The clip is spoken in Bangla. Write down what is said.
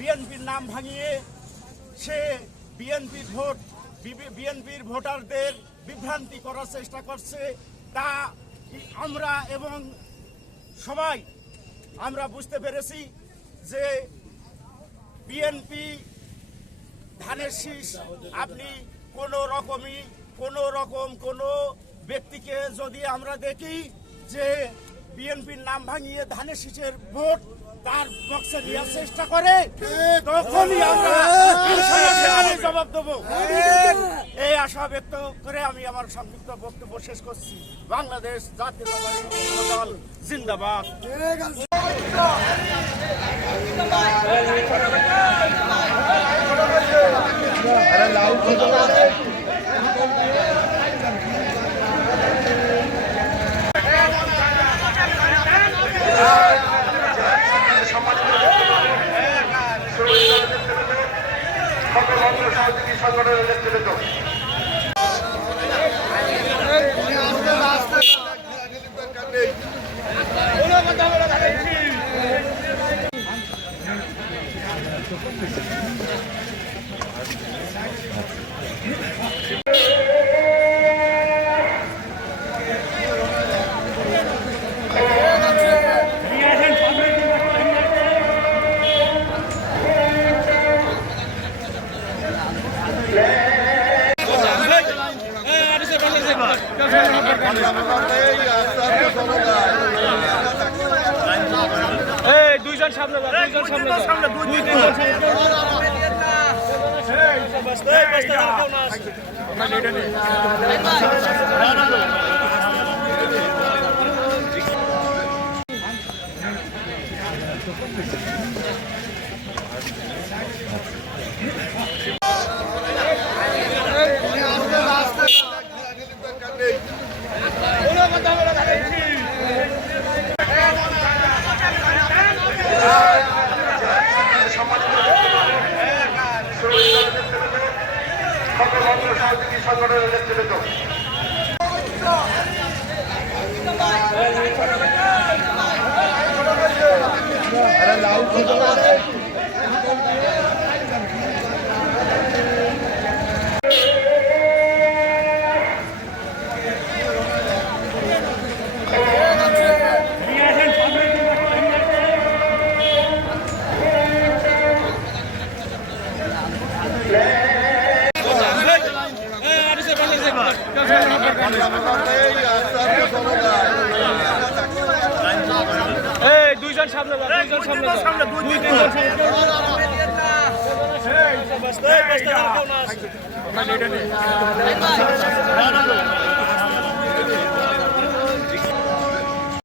বিএনপির নাম ভাঙিয়ে সে বিএনপির ভোটারদের বিভ্রান্তি করার চেষ্টা করছে। তা আমরা এবং সবাই আমরা বুঝতে পেরেছি যে বিএনপি ধানের শীষ, আপনি কোনো ব্যক্তিকে যদি আমরা দেখি যে বিএনপির নাম ভাঙিয়ে ধানের শীষের ভোট তার বক্সে নেওয়ার চেষ্টা করে, তখনই আমরা জবাব দেবো। এই আশা ব্যক্ত করে আমি আমার সংক্ষিপ্ত বক্তব্য শেষ করছি। বাংলাদেশ জাতীয়তাবাদী দল জিন্দাবাদ। সংগঠনের নেতৃত্ব দুইজন সামনে সংগঠনের নেতৃত্ব দুইজন সামনে